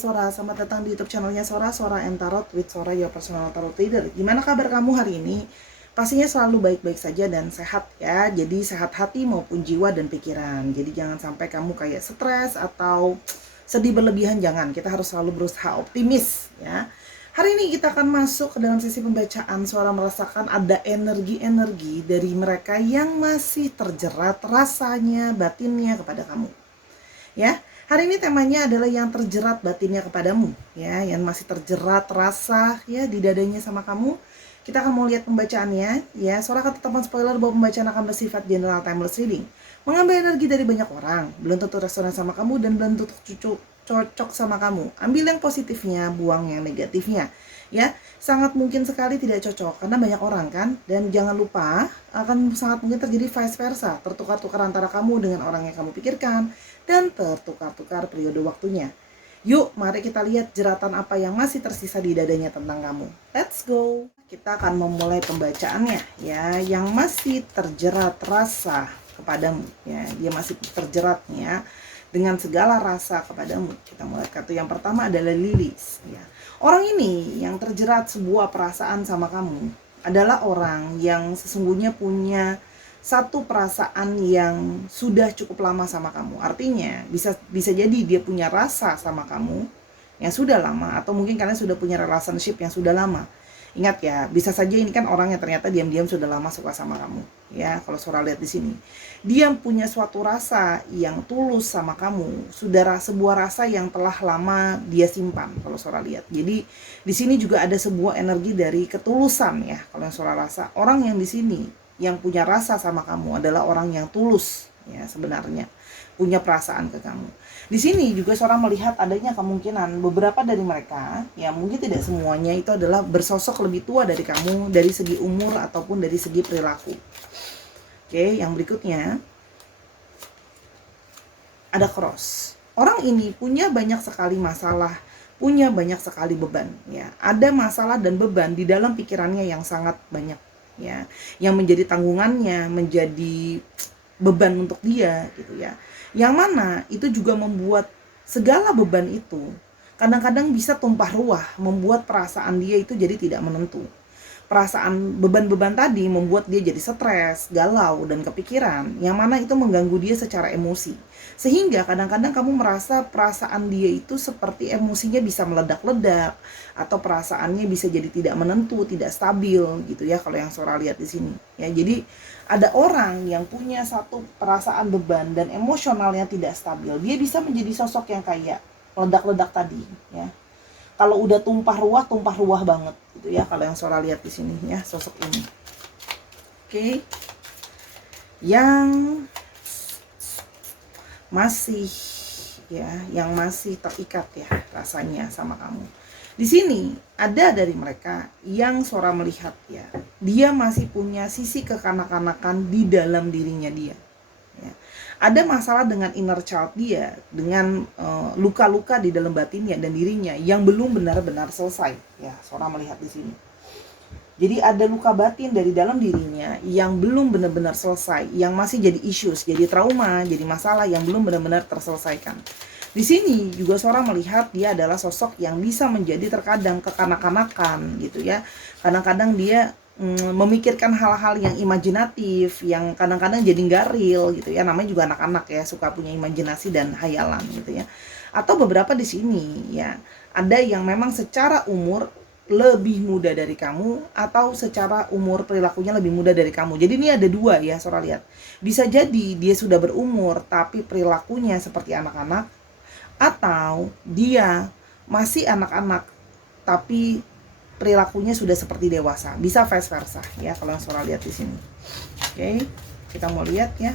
Sobat Sora, selamat datang di YouTube channelnya Sora and Tarot with Sora, your personal tarot reader. Gimana kabar kamu hari ini? Pastinya selalu baik-baik saja dan sehat ya. Jadi sehat hati maupun jiwa dan pikiran. Jadi jangan sampai kamu kayak stres atau sedih berlebihan, jangan. Kita harus selalu berusaha optimis ya. Hari ini kita akan masuk ke dalam sesi pembacaan. Sora merasakan ada energi-energi dari mereka yang masih terjerat rasanya, batinnya kepada kamu. Ya, hari ini temanya adalah yang terjerat batinnya kepadamu, ya, yang masih terjerat rasa ya di dadanya sama kamu. Kita akan mau lihat pembacaannya, ya. Sora akan tetapkan spoiler bahwa pembacaan akan bersifat general timeless reading. Mengambil energi dari banyak orang, belum tentu resonan sama kamu dan belum tentu cocok sama kamu. Ambil yang positifnya, buang yang negatifnya. Ya, sangat mungkin sekali tidak cocok karena banyak orang kan. Dan jangan lupa akan sangat mungkin terjadi vice versa, tertukar-tukar antara kamu dengan orang yang kamu pikirkan dan tertukar-tukar periode waktunya. Yuk, mari kita lihat jeratan apa yang masih tersisa di dadanya tentang kamu. Let's go. Kita akan memulai pembacaannya ya, yang masih terjerat rasa kepadamu ya. Dia masih terjeratnya dengan segala rasa kepadamu. Kita mulai kartu yang pertama adalah Lilis ya. Orang ini yang terjerat sebuah perasaan sama kamu adalah orang yang sesungguhnya punya satu perasaan yang sudah cukup lama sama kamu. Artinya bisa jadi dia punya rasa sama kamu yang sudah lama, atau mungkin kalian sudah punya relationship yang sudah lama. Ingat ya, bisa saja ini kan orang yang ternyata diam-diam sudah lama suka sama kamu. Ya, kalau Sora lihat di sini, dia punya suatu rasa yang tulus sama kamu, sudah sebuah rasa yang telah lama dia simpan. Kalau Sora lihat, jadi di sini juga ada sebuah energi dari ketulusan ya. Kalau yang Sora rasa, orang yang di sini yang punya rasa sama kamu adalah orang yang tulus ya, sebenarnya punya perasaan ke kamu. Di sini juga Sora melihat adanya kemungkinan beberapa dari mereka, ya mungkin tidak semuanya, itu adalah bersosok lebih tua dari kamu dari segi umur ataupun dari segi perilaku. Oke, yang berikutnya ada cross. Orang ini punya banyak sekali masalah, punya banyak sekali beban ya. Ada masalah dan beban di dalam pikirannya yang sangat banyak ya, yang menjadi tanggungannya, menjadi beban untuk dia gitu ya. Yang mana itu juga membuat segala beban itu kadang-kadang bisa tumpah ruah, membuat perasaan dia itu jadi tidak menentu. Perasaan beban-beban tadi membuat dia jadi stres, galau, dan kepikiran, yang mana itu mengganggu dia secara emosi. Sehingga kadang-kadang kamu merasa perasaan dia itu seperti emosinya bisa meledak-ledak, atau perasaannya bisa jadi tidak menentu, tidak stabil gitu ya, kalau yang Sora lihat di sini. Ya, jadi ada orang yang punya satu perasaan beban dan emosionalnya tidak stabil, dia bisa menjadi sosok yang kayak ledak-ledak tadi ya. Kalau udah tumpah ruah banget gitu ya, kalau yang Sora lihat di sini ya, sosok ini. Oke. Yang masih ya, yang masih terikat ya rasanya sama kamu. Di sini ada dari mereka yang Sora melihat ya, dia masih punya sisi kekanak-kanakan di dalam dirinya dia. Ya. Ada masalah dengan inner child dia, dengan luka-luka di dalam batinnya dan dirinya yang belum benar-benar selesai. Ya, Sora melihat di sini. Jadi ada luka batin dari dalam dirinya yang belum benar-benar selesai, yang masih jadi issues, jadi trauma, jadi masalah yang belum benar-benar terselesaikan. Di sini juga Sora melihat dia adalah sosok yang bisa menjadi terkadang kekanak-kanakan gitu ya. Kadang-kadang dia memikirkan hal-hal yang imajinatif, yang kadang-kadang jadi nggak real gitu ya. Namanya juga anak-anak ya, suka punya imajinasi dan hayalan gitu ya. Atau beberapa di sini ya, ada yang memang secara umur lebih muda dari kamu, atau secara umur perilakunya lebih muda dari kamu. Jadi ini ada dua ya, Sora lihat. Bisa jadi dia sudah berumur tapi perilakunya seperti anak-anak, atau dia masih anak-anak tapi perilakunya sudah seperti dewasa. Bisa vice versa ya, kalau yang Sora lihat di sini. Oke, kita mau lihat ya,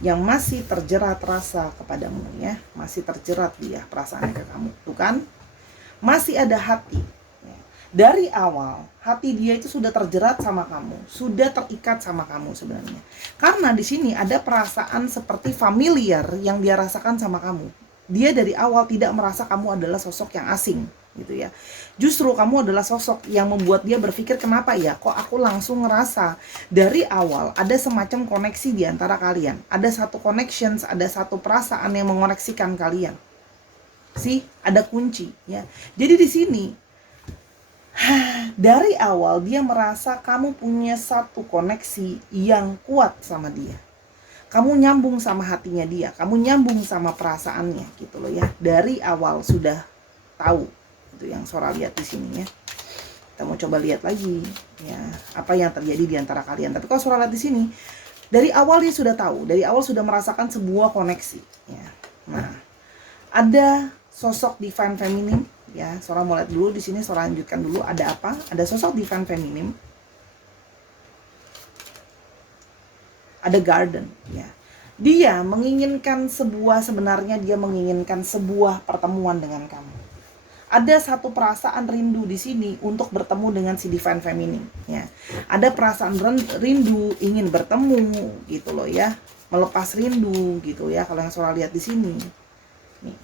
yang masih terjerat rasa kepadamu ya, masih terjerat dia perasaannya ke kamu. Tuh kan, masih ada hati. Dari awal hati dia itu sudah terjerat sama kamu, sudah terikat sama kamu sebenarnya. Karena di sini ada perasaan seperti familiar yang dia rasakan sama kamu. Dia dari awal tidak merasa kamu adalah sosok yang asing gitu ya. Justru kamu adalah sosok yang membuat dia berpikir, kenapa ya kok aku langsung ngerasa dari awal ada semacam koneksi di antara kalian. Ada satu connections, ada satu perasaan yang mengoneksikan kalian. Ada kunci ya. Jadi di sini dari awal dia merasa kamu punya satu koneksi yang kuat sama dia. Kamu nyambung sama hatinya dia, kamu nyambung sama perasaannya gitu loh ya. Dari awal sudah tahu. Itu yang Sora lihat di sini ya. Kita mau coba lihat lagi ya, apa yang terjadi di antara kalian. Tapi kalau Sora lihat di sini, dari awal dia sudah tahu, dari awal sudah merasakan sebuah koneksi ya. Nah, ada sosok divine feminine ya. Sora mau lihat dulu di sini, Sora lanjutkan dulu ada apa? Ada sosok divine feminine. Ada garden ya. Dia menginginkan sebenarnya dia menginginkan sebuah pertemuan dengan kamu. Ada satu perasaan rindu di sini untuk bertemu dengan si divine feminine ya. Ada perasaan rindu ingin bertemu gitu loh ya. Melepas rindu gitu ya kalau yang Sora lihat di sini. Nih.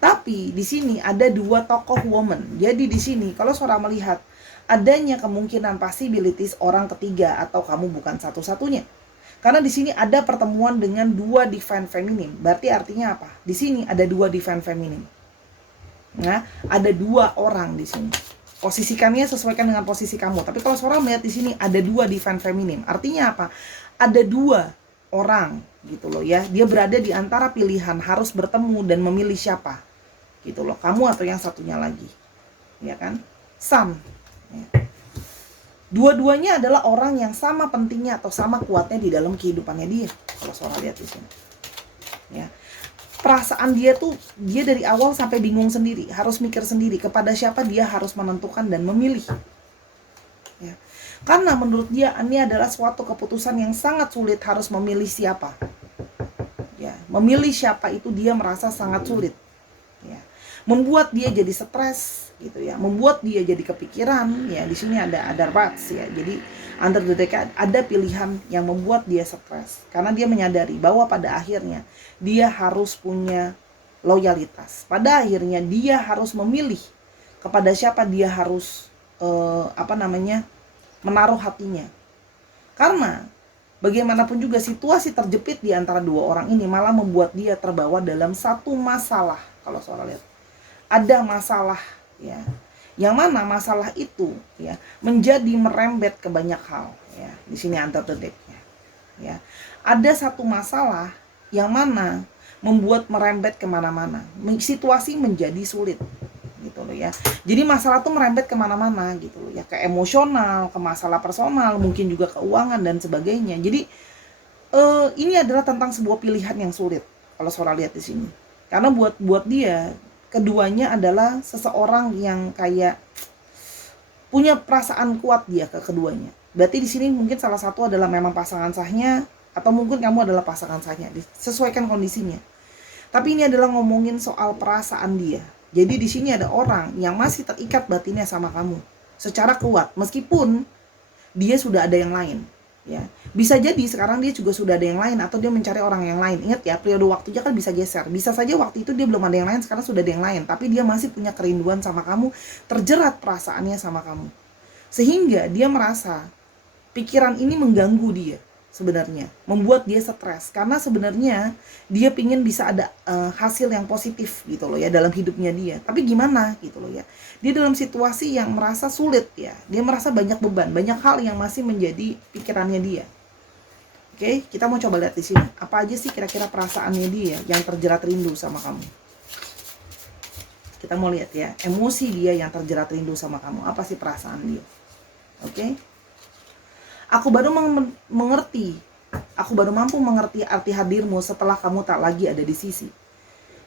Tapi di sini ada dua tokoh woman. Jadi di sini kalau Sora melihat adanya kemungkinan possibilities orang ketiga atau kamu bukan satu-satunya. Karena di sini ada pertemuan dengan dua divine feminine. Berarti artinya apa? Di sini ada dua divine feminine. Nah, ada dua orang di sini. Posisikannya sesuaikan dengan posisi kamu. Tapi kalau Sora melihat di sini ada dua divine feminine. Artinya apa? Ada dua orang gitu loh ya. Dia berada di antara pilihan harus bertemu dan memilih siapa. Gitu loh. Kamu atau yang satunya lagi. Ya kan? Sun. Ya. Dua-duanya adalah orang yang sama pentingnya atau sama kuatnya di dalam kehidupannya dia. Kalau Sora lihat di sini. Ya. Perasaan dia dari awal sampai bingung sendiri, harus mikir sendiri kepada siapa dia harus menentukan dan memilih. Ya. Karena menurut dia ini adalah suatu keputusan yang sangat sulit, harus memilih siapa. Ya, memilih siapa itu dia merasa sangat sulit. Ya. Membuat dia jadi stres gitu ya, membuat dia jadi kepikiran ya. Di sini ada rats ya. Jadi under the deck ada pilihan yang membuat dia stres karena dia menyadari bahwa pada akhirnya dia harus punya loyalitas. Pada akhirnya dia harus memilih kepada siapa dia harus menaruh hatinya. Karena bagaimanapun juga situasi terjepit di antara dua orang ini malah membuat dia terbawa dalam satu masalah. Kalau Sora lihat ada masalah ya, yang mana masalah itu ya menjadi merembet ke banyak hal ya. Di sini under the deck-nya ya. Ada satu masalah yang mana membuat merembet kemana-mana, situasi menjadi sulit gitu loh ya. Jadi masalah tuh merembet kemana-mana gitu loh ya, ke emosional, ke masalah personal, mungkin juga keuangan dan sebagainya. Jadi ini adalah tentang sebuah pilihan yang sulit kalau Sora lihat di sini. Karena buat dia keduanya adalah seseorang yang kayak punya perasaan kuat dia ke keduanya. Berarti di sini mungkin salah satu adalah memang pasangan sahnya atau mungkin kamu adalah pasangan sahnya. Disesuaikan kondisinya. Tapi ini adalah ngomongin soal perasaan dia. Jadi di sini ada orang yang masih terikat batinnya sama kamu secara kuat meskipun dia sudah ada yang lain. Ya, bisa jadi sekarang dia juga sudah ada yang lain atau dia mencari orang yang lain. Ingat ya, periode waktunya kan bisa geser. Bisa saja waktu itu dia belum ada yang lain, sekarang sudah ada yang lain. Tapi dia masih punya kerinduan sama kamu, terjerat perasaannya sama kamu. Sehingga dia merasa pikiran ini mengganggu dia sebenarnya, membuat dia stres. Karena sebenarnya dia pingin bisa ada hasil yang positif gitu loh ya dalam hidupnya dia. Tapi gimana gitu loh ya. Dia dalam situasi yang merasa sulit ya. Dia merasa banyak beban, banyak hal yang masih menjadi pikirannya dia. Oke, kita mau coba lihat di sini. Apa aja sih kira-kira perasaannya dia yang terjerat rindu sama kamu? Kita mau lihat ya, emosi dia yang terjerat rindu sama kamu. Apa sih perasaan dia? Oke. Aku baru mengerti. Aku baru mampu mengerti arti hadirmu setelah kamu tak lagi ada di sisi.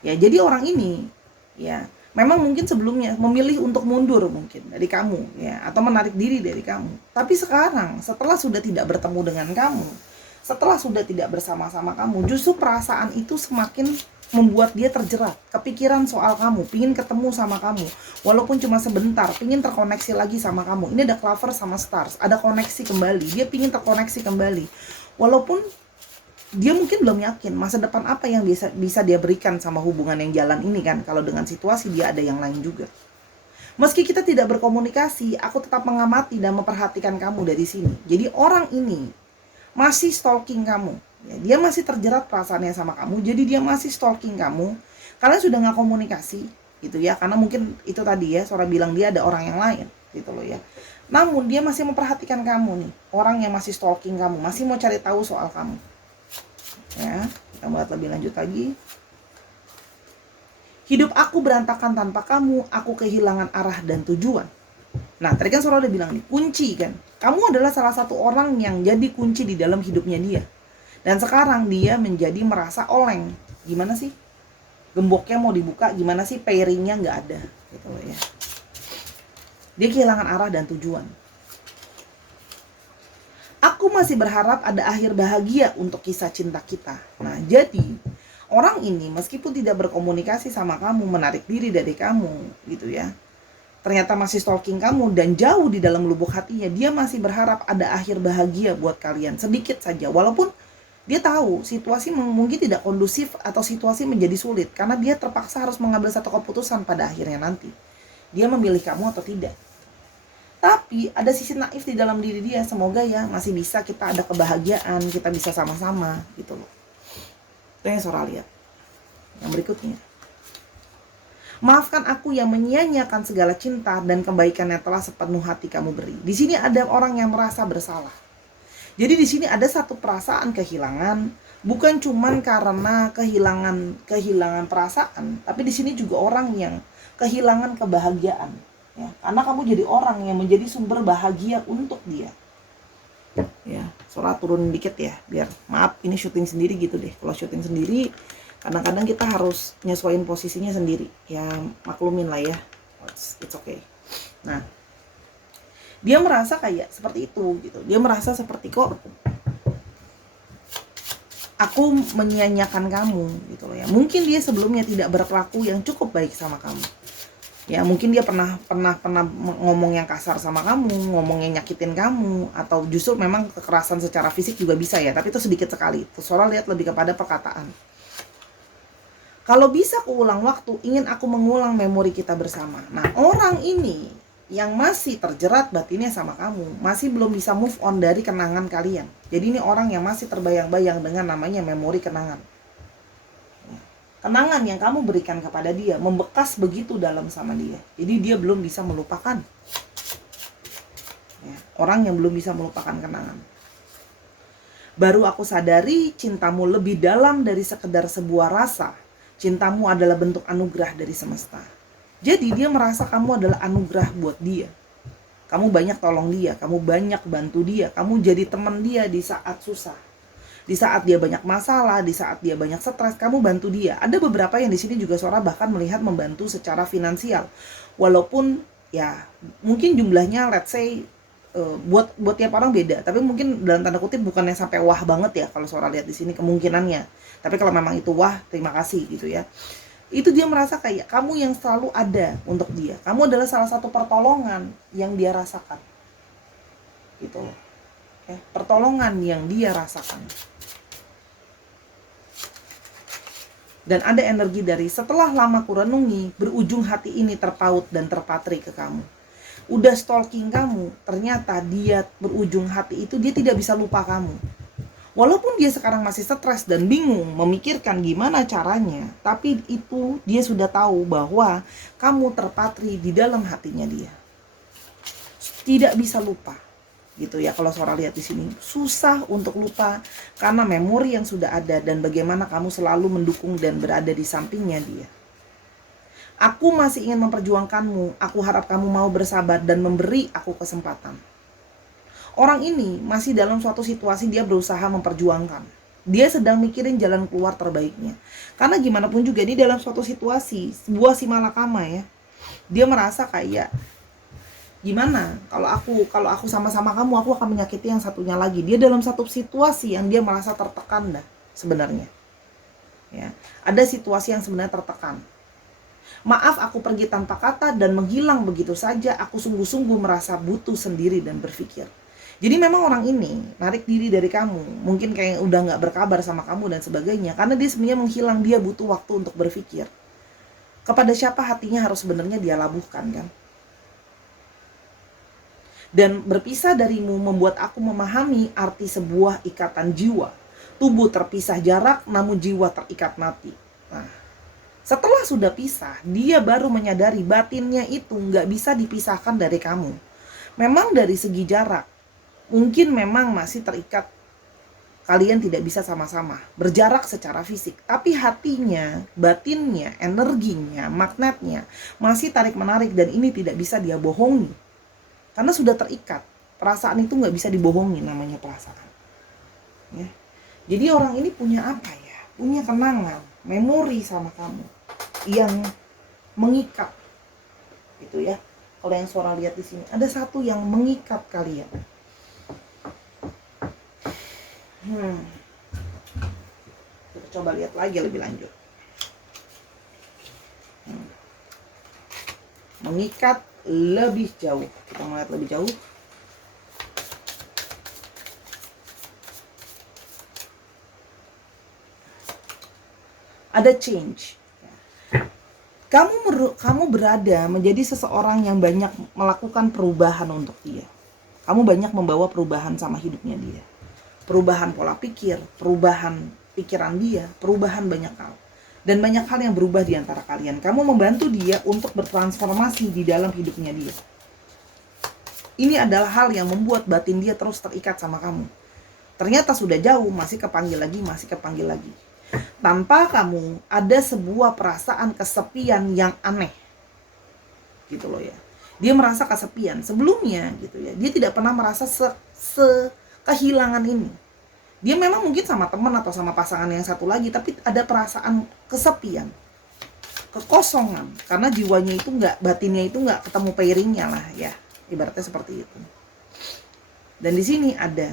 Ya, jadi orang ini ya memang mungkin sebelumnya memilih untuk mundur mungkin dari kamu ya, atau menarik diri dari kamu. Tapi sekarang setelah sudah tidak bertemu dengan kamu, setelah sudah tidak bersama-sama kamu, justru perasaan itu semakin membuat dia terjerat, kepikiran soal kamu, pingin ketemu sama kamu, walaupun cuma sebentar, pingin terkoneksi lagi sama kamu. Ini ada clover sama stars, ada koneksi kembali, dia pingin terkoneksi kembali, walaupun dia mungkin belum yakin masa depan apa yang bisa dia berikan sama hubungan yang jalan ini kan. Kalau dengan situasi dia ada yang lain juga. Meski kita tidak berkomunikasi, aku tetap mengamati dan memperhatikan kamu dari sini. Jadi orang ini masih stalking kamu. Ya, dia masih terjerat perasaannya sama kamu. Jadi dia masih stalking kamu. Kalian sudah nggak komunikasi gitu ya, karena mungkin itu tadi ya, Sora bilang dia ada orang yang lain gitu loh ya. Namun dia masih memperhatikan kamu nih, orang yang masih stalking kamu, masih mau cari tahu soal kamu. Ya, kita lihat lebih lanjut lagi. Hidup aku berantakan tanpa kamu, aku kehilangan arah dan tujuan. Nah, tadi kan Sora udah bilang nih, kunci kan. Kamu adalah salah satu orang yang jadi kunci di dalam hidupnya dia. Dan sekarang dia menjadi merasa oleng. Gimana sih? Gemboknya mau dibuka, gimana sih pairingnya nggak ada. Gitu ya. Dia kehilangan arah dan tujuan. Aku masih berharap ada akhir bahagia untuk kisah cinta kita. Nah, jadi orang ini meskipun tidak berkomunikasi sama kamu, menarik diri dari kamu gitu ya, ternyata masih stalking kamu dan jauh di dalam lubuk hatinya dia masih berharap ada akhir bahagia buat kalian, sedikit saja. Walaupun dia tahu situasi mungkin tidak kondusif atau situasi menjadi sulit, karena dia terpaksa harus mengambil satu keputusan pada akhirnya nanti. Dia memilih kamu atau tidak. Tapi ada sisi naif di dalam diri dia, semoga ya masih bisa kita ada kebahagiaan, kita bisa sama-sama gitu loh. Itu yang Sora lihat. Yang berikutnya. Maafkan aku yang menyia-nyiakan segala cinta dan kebaikan yang telah sepenuh hati kamu beri. Di sini ada orang yang merasa bersalah. Jadi di sini ada satu perasaan kehilangan, bukan cuman karena kehilangan perasaan, tapi di sini juga orang yang kehilangan kebahagiaan. Ya, karena kamu jadi orang yang menjadi sumber bahagia untuk dia. Ya, Sora turun dikit ya, biar maaf ini syuting sendiri gitu deh. Kalau syuting sendiri, kadang-kadang kita harus nyesuaiin posisinya sendiri. Ya maklumin lah ya, it's okay. Nah, dia merasa kayak seperti itu gitu. Dia merasa seperti kok aku menyia-nyiakan kamu gitu loh ya. Mungkin dia sebelumnya tidak berperilaku yang cukup baik sama kamu. Ya mungkin dia pernah ngomong yang kasar sama kamu, ngomong yang nyakitin kamu, atau justru memang kekerasan secara fisik juga bisa ya, tapi itu sedikit sekali. Sora lihat lebih kepada perkataan. Kalau bisa kuulang waktu, ingin aku mengulang memori kita bersama. Nah, orang ini yang masih terjerat batinnya sama kamu, masih belum bisa move on dari kenangan kalian. Jadi ini orang yang masih terbayang-bayang dengan namanya memori kenangan. Kenangan yang kamu berikan kepada dia membekas begitu dalam sama dia. Jadi dia belum bisa melupakan. Ya, orang yang belum bisa melupakan kenangan. Baru aku sadari cintamu lebih dalam dari sekedar sebuah rasa. Cintamu adalah bentuk anugerah dari semesta. Jadi dia merasa kamu adalah anugerah buat dia. Kamu banyak tolong dia, kamu banyak bantu dia, kamu jadi teman dia di saat susah. Di saat dia banyak masalah, di saat dia banyak stres, kamu bantu dia. Ada beberapa yang di sini juga Sora bahkan melihat membantu secara finansial. Walaupun ya mungkin jumlahnya let's say buat tiap orang beda, tapi mungkin dalam tanda kutip bukannya sampai wah banget ya kalau Sora lihat di sini kemungkinannya. Tapi kalau memang itu wah, terima kasih gitu ya. Itu dia merasa kayak kamu yang selalu ada untuk dia. Kamu adalah salah satu pertolongan yang dia rasakan. Gitu loh. Ya, pertolongan yang dia rasakan. Dan ada energi dari setelah lama kurenungi, berujung hati ini terpaut dan terpatri ke kamu. Udah stalking kamu, ternyata dia berujung hati itu dia tidak bisa lupa kamu. Walaupun dia sekarang masih stres dan bingung memikirkan gimana caranya, tapi itu dia sudah tahu bahwa kamu terpatri di dalam hatinya dia. Tidak bisa lupa. Gitu ya, kalau Sora lihat di sini susah untuk lupa karena memori yang sudah ada dan bagaimana kamu selalu mendukung dan berada di sampingnya dia. Aku masih ingin memperjuangkanmu, aku harap kamu mau bersabar dan memberi aku kesempatan. Orang ini masih dalam suatu situasi dia berusaha memperjuangkan. Dia sedang mikirin jalan keluar terbaiknya. Karena gimana pun juga ini dalam suatu situasi, sebuah simalakama ya. Dia merasa kayak gimana kalau aku sama-sama kamu, aku akan menyakiti yang satunya lagi. Dia dalam satu situasi yang dia merasa tertekan dah sebenarnya. Ya, ada situasi yang sebenarnya tertekan. Maaf aku pergi tanpa kata dan menghilang begitu saja. Aku sungguh-sungguh merasa butuh sendiri dan berpikir. Jadi memang orang ini narik diri dari kamu. Mungkin kayak udah gak berkabar sama kamu dan sebagainya. Karena dia sebenarnya menghilang, dia butuh waktu untuk berpikir. Kepada siapa hatinya harus sebenarnya dia labuhkan kan. Dan berpisah darimu membuat aku memahami arti sebuah ikatan jiwa. Tubuh terpisah jarak, namun jiwa terikat mati. Nah, Setelah sudah pisah, dia baru menyadari batinnya itu nggak bisa dipisahkan dari kamu. Memang dari segi jarak, mungkin memang masih terikat, kalian tidak bisa sama-sama berjarak secara fisik, tapi hatinya, batinnya, energinya, magnetnya masih tarik-menarik, dan ini tidak bisa dia bohongi. Karena sudah terikat. Perasaan itu nggak bisa dibohongi, namanya perasaan. Ya. Jadi orang ini punya apa ya? Punya kenangan, memori sama kamu yang mengikat, gitu ya. Kalau yang suara lihat di sini, ada satu yang mengikat kalian. Kita coba lihat lagi lebih lanjut. Mengikat lebih jauh. Kita melihat lebih jauh. Ada change. Kamu berada menjadi seseorang yang banyak melakukan perubahan untuk dia. Kamu banyak membawa perubahan sama hidupnya dia. Perubahan pola pikir, perubahan pikiran dia, perubahan banyak hal. Dan banyak hal yang berubah di antara kalian. Kamu membantu dia untuk bertransformasi di dalam hidupnya dia. Ini adalah hal yang membuat batin dia terus terikat sama kamu. Ternyata sudah jauh, masih kepanggil lagi, masih kepanggil lagi. Tanpa kamu, ada sebuah perasaan kesepian yang aneh. Gitu loh ya. Dia merasa kesepian. Sebelumnya gitu ya, dia tidak pernah merasa kehilangan ini. Dia memang mungkin sama teman atau sama pasangan yang satu lagi, tapi ada perasaan kesepian, kekosongan, karena jiwanya itu nggak, batinnya itu nggak ketemu pairingnya lah ya, ibaratnya seperti itu. Dan di sini ada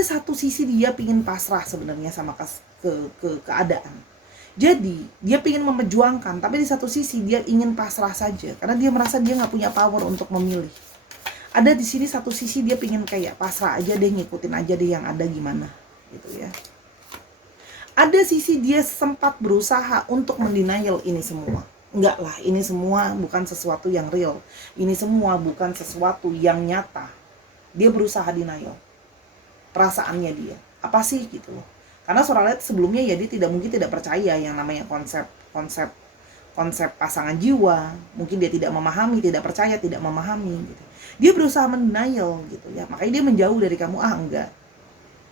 satu sisi dia pingin pasrah sebenarnya sama keadaan. Jadi dia pingin memperjuangkan, tapi di satu sisi dia ingin pasrah saja, karena dia merasa dia nggak punya power untuk memilih. Ada di sini satu sisi dia pingin kayak pasrah aja deh, ngikutin aja deh yang ada gimana gitu ya. Ada sisi dia sempat berusaha untuk mendenial ini semua. Enggak lah, ini semua bukan sesuatu yang real. Ini semua bukan sesuatu yang nyata. Dia berusaha denial perasaannya dia. Apa sih gitu loh. Karena suara lihat sebelumnya ya dia mungkin tidak percaya yang namanya konsep pasangan jiwa. Mungkin dia tidak memahami, tidak percaya, tidak memahami gitu. Dia berusaha mendenial gitu ya. Makanya dia menjauh dari kamu. Enggak.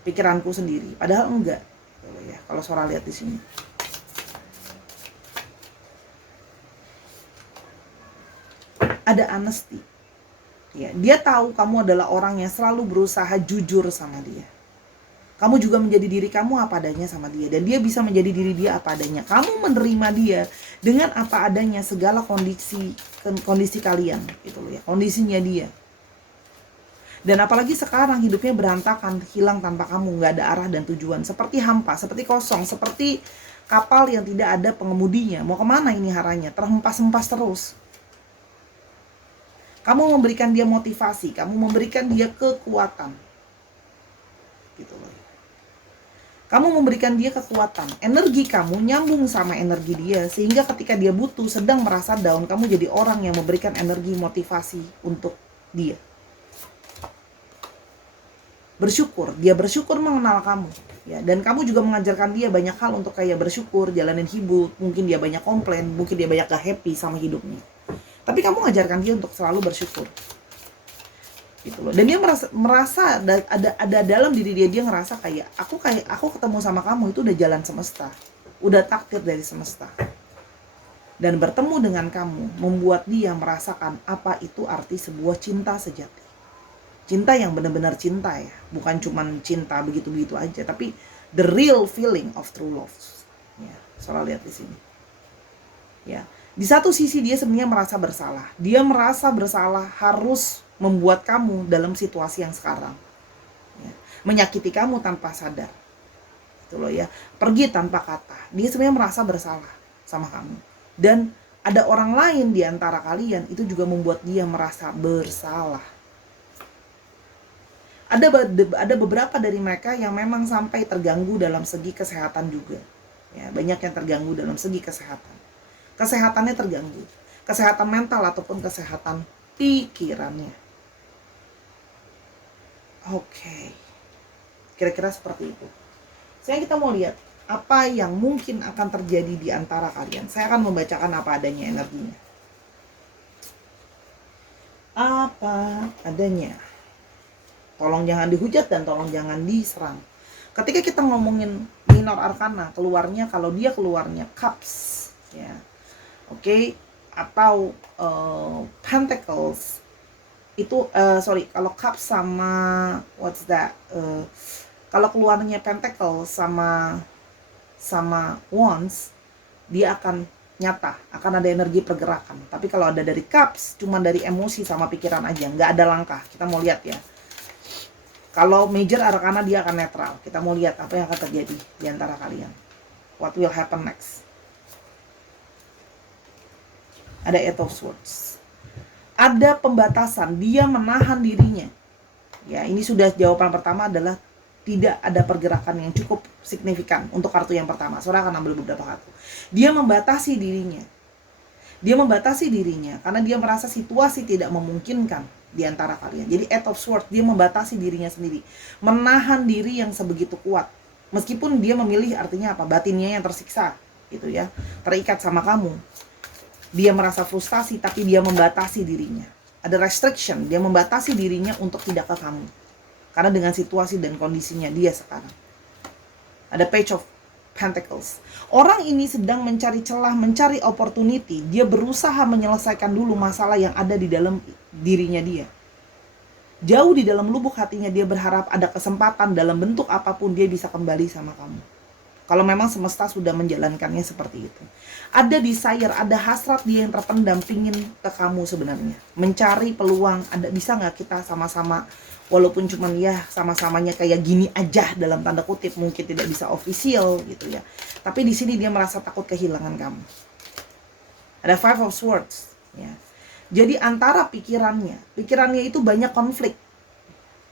Pikiranku sendiri. Padahal enggak. Gitu ya. Kalau suara lihat di sini. Ada honesty. Ya, dia tahu kamu adalah orang yang selalu berusaha jujur sama dia. Kamu juga menjadi diri kamu apa adanya sama dia, dan dia bisa menjadi diri dia apa adanya. Kamu menerima dia dengan apa adanya, segala kondisi kalian gitu loh ya, kondisinya dia. Dan apalagi sekarang hidupnya berantakan, hilang tanpa kamu, nggak ada arah dan tujuan, seperti hampa, seperti kosong, seperti kapal yang tidak ada pengemudinya. Mau kemana ini arahnya? Terhempas-hempas terus. Kamu memberikan dia motivasi, kamu memberikan dia kekuatan. Gitu loh. Kamu memberikan dia kekuatan, energi kamu nyambung sama energi dia, sehingga ketika dia butuh, sedang merasa down, kamu jadi orang yang memberikan energi motivasi untuk dia. Bersyukur, dia bersyukur mengenal kamu, ya, dan kamu juga mengajarkan dia banyak hal untuk kayak bersyukur, jalanin hidup. Mungkin dia banyak komplain, mungkin dia banyak gak happy sama hidupnya. Tapi kamu ngajarkan dia untuk selalu bersyukur. Gitu loh. Dan dia merasa ada dalam diri dia ngerasa kayak aku ketemu sama kamu itu udah jalan semesta. Udah takdir dari semesta. Dan bertemu dengan kamu membuat dia merasakan apa itu arti sebuah cinta sejati. Cinta yang benar-benar cinta ya, bukan cuman cinta begitu-begitu aja, tapi the real feeling of true love. Ya, soal lihat di sini. Ya. Di satu sisi dia sebenarnya merasa bersalah. Dia merasa bersalah harus membuat kamu dalam situasi yang sekarang. Ya. Menyakiti kamu tanpa sadar. Itu loh ya. Pergi tanpa kata. Dia sebenarnya merasa bersalah sama kamu. Dan ada orang lain di antara kalian itu juga membuat dia merasa bersalah. Ada beberapa dari mereka yang memang sampai terganggu dalam segi kesehatan juga. Ya, banyak yang terganggu dalam segi kesehatan. Kesehatannya terganggu, kesehatan mental ataupun kesehatan pikirannya. Oke. Kira-kira seperti itu. Sekarang kita mau lihat apa yang mungkin akan terjadi di antara kalian. Saya akan membacakan apa adanya energinya. Apa adanya. Tolong jangan dihujat dan tolong jangan diserang. Ketika kita ngomongin minor arcana, keluarnya kalau dia keluarnya cups, ya, oke, atau pentacles itu kalau cups sama what's that? Kalau keluarnya pentacle sama wands, dia akan nyata, akan ada energi pergerakan. Tapi kalau ada dari cups, cuma dari emosi sama pikiran aja, nggak ada langkah. Kita mau lihat ya. Kalau major arcana dia akan netral. Kita mau lihat apa yang akan terjadi di antara kalian. What will happen next? Ada Eight of Swords. Ada pembatasan, dia menahan dirinya. Ya, ini sudah jawaban pertama adalah tidak ada pergerakan yang cukup signifikan untuk kartu yang pertama. Saudara akan ambil beberapa kartu. Dia membatasi dirinya. Dia membatasi dirinya karena dia merasa situasi tidak memungkinkan di antara kalian. Jadi Eight of Swords, dia membatasi dirinya sendiri, menahan diri yang sebegitu kuat. Meskipun dia memilih, artinya apa? Batinnya yang tersiksa, gitu ya, terikat sama kamu. Dia merasa frustasi, tapi dia membatasi dirinya. Ada restriction, dia membatasi dirinya untuk tidak ke kamu. Karena dengan situasi dan kondisinya dia sekarang. Ada Page of Pentacles. Orang ini sedang mencari celah, mencari opportunity. Dia berusaha menyelesaikan dulu masalah yang ada di dalam dirinya dia. Jauh di dalam lubuk hatinya dia berharap ada kesempatan dalam bentuk apapun dia bisa kembali sama kamu. Kalau memang semesta sudah menjalankannya seperti itu. Ada desire, ada hasrat dia yang terpendam, pingin ke kamu sebenarnya. Mencari peluang, ada bisa nggak kita sama-sama, walaupun cuman ya sama-samanya kayak gini aja dalam tanda kutip, mungkin tidak bisa official gitu ya. Tapi di sini dia merasa takut kehilangan kamu. Ada Five of Swords. Ya. Jadi antara pikirannya itu banyak konflik.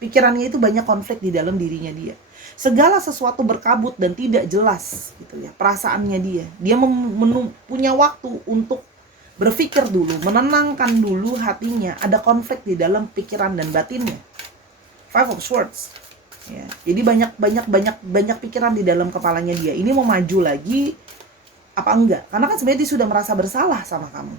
Pikirannya itu banyak konflik di dalam dirinya dia. Segala sesuatu berkabut dan tidak jelas gitu ya, perasaannya dia. Dia punya waktu untuk berpikir dulu, menenangkan dulu hatinya. Ada konflik di dalam pikiran dan batinnya. Five of Swords. Ya, jadi banyak pikiran di dalam kepalanya dia. Ini mau maju lagi apa enggak? Karena kan sebenarnya dia sudah merasa bersalah sama kamu.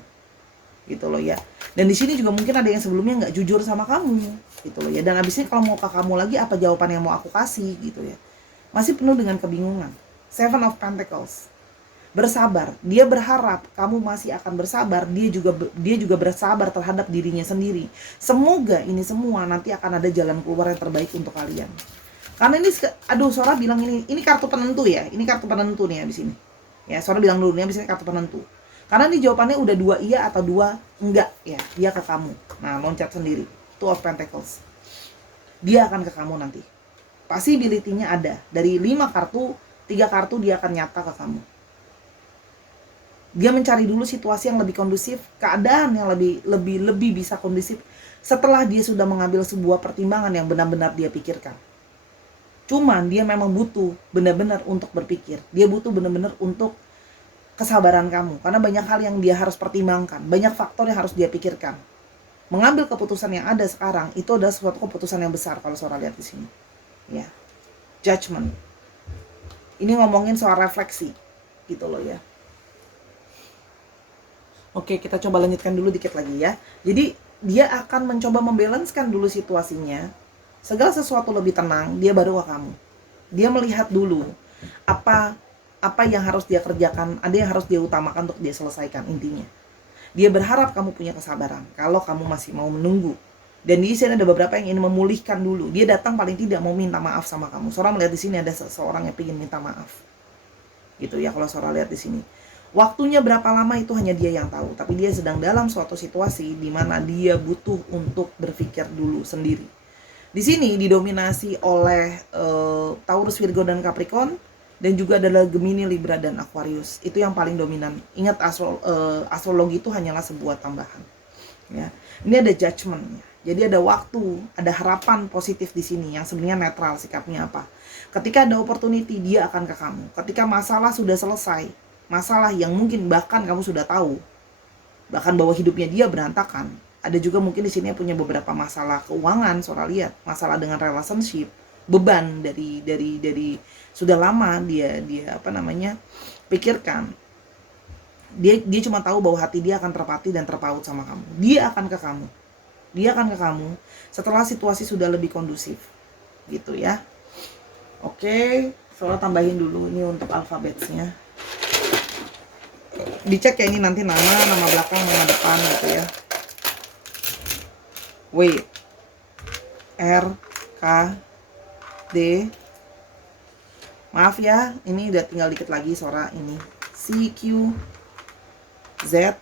Gitu loh ya. Dan di sini juga mungkin ada yang sebelumnya nggak jujur sama kamu, gitu loh ya. Dan abis ini kalau mau ke kamu lagi, apa jawaban yang mau aku kasih, gitu ya. Masih penuh dengan kebingungan. Seven of Pentacles. Bersabar. Dia berharap kamu masih akan bersabar. Dia juga bersabar terhadap dirinya sendiri. Semoga ini semua nanti akan ada jalan keluar yang terbaik untuk kalian. Karena ini, aduh, Sora bilang ini kartu penentu ya. Ini kartu penentu nih abis ini. Ya, Sora bilang dulu nih abis ini kartu penentu. Karena ini jawabannya udah 2 iya atau 2 enggak ya, dia ke kamu. Nah, loncat sendiri. Two of Pentacles. Dia akan ke kamu nanti. Possibility-nya ada. Dari 5 kartu, 3 kartu dia akan nyata ke kamu. Dia mencari dulu situasi yang lebih kondusif, keadaan yang lebih bisa kondusif setelah dia sudah mengambil sebuah pertimbangan yang benar-benar dia pikirkan. Cuman dia memang butuh benar-benar untuk berpikir. Dia butuh benar-benar untuk kesabaran kamu, karena banyak hal yang dia harus pertimbangkan, banyak faktor yang harus dia pikirkan. Mengambil keputusan yang ada sekarang itu adalah suatu keputusan yang besar kalau Sora lihat di sini. Ya. Judgment. Ini ngomongin soal refleksi, gitu loh ya. Oke, kita coba lanjutkan dulu dikit lagi ya. Jadi dia akan mencoba membalanskan dulu situasinya. Segala sesuatu lebih tenang, dia baru ke kamu. Dia melihat dulu apa yang harus dia kerjakan, ada yang harus dia utamakan untuk dia selesaikan intinya. Dia berharap kamu punya kesabaran kalau kamu masih mau menunggu. Dan di sini ada beberapa yang ingin memulihkan dulu. Dia datang paling tidak mau minta maaf sama kamu. Sora melihat di sini ada seseorang yang ingin minta maaf. Gitu ya kalau Sora lihat di sini. Waktunya berapa lama itu hanya dia yang tahu, tapi dia sedang dalam suatu situasi di mana dia butuh untuk berpikir dulu sendiri. Di sini didominasi oleh Taurus, Virgo dan Capricorn. Dan juga adalah Gemini, Libra, dan Aquarius. Itu yang paling dominan. Ingat astrologi itu hanyalah sebuah tambahan. Ya. Ini ada judgment. Jadi ada waktu, ada harapan positif di sini yang sebenarnya netral sikapnya apa. Ketika ada opportunity, dia akan ke kamu. Ketika masalah sudah selesai, masalah yang mungkin bahkan kamu sudah tahu, bahkan bahwa hidupnya dia berantakan. Ada juga mungkin di sini punya beberapa masalah keuangan, Sora lihat, masalah dengan relationship, beban dari sudah lama dia apa namanya pikirkan. Dia cuma tahu bahwa hati dia akan terpati dan terpaut sama kamu. Dia akan ke kamu. Dia akan ke kamu setelah situasi sudah lebih kondusif. Gitu ya. Oke, Sora tambahin dulu ini untuk alfabetnya. Dicek ya ini nanti nama belakang, nama depan gitu ya. W, R, K, D. Maaf ya, ini udah tinggal dikit lagi Sora ini. C, Q, Z,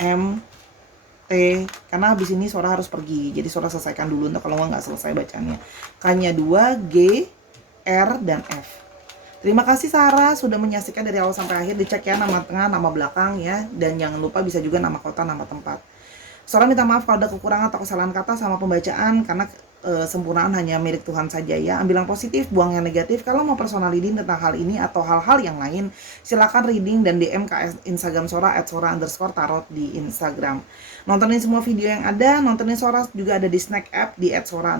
M, T. Karena habis ini Sora harus pergi. Jadi Sora selesaikan dulu, untuk kalau nggak selesai bacanya. K-nya 2, G, R, dan F. Terima kasih Sarah sudah menyaksikan dari awal sampai akhir. Dicek ya nama tengah, nama belakang ya. Dan jangan lupa bisa juga nama kota, nama tempat. Sora minta maaf kalau ada kekurangan atau kesalahan kata sama pembacaan, karena sempurnaan hanya milik Tuhan saja ya. Ambil yang positif, buang yang negatif. Kalau mau personal reading tentang hal ini atau hal-hal yang lain, silakan reading dan DM ke Instagram Sora @sora_tarot di Instagram. Nontonin semua video yang ada, nontonin Sora juga ada di Snack App di @sora_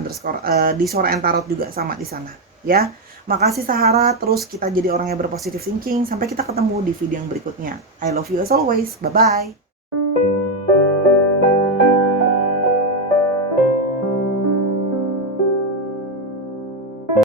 di Sora and Tarot juga sama di sana ya. Makasih Sahara, terus kita jadi orang yang berpositive thinking. Sampai kita ketemu di video yang berikutnya. I love you as always. Bye-bye.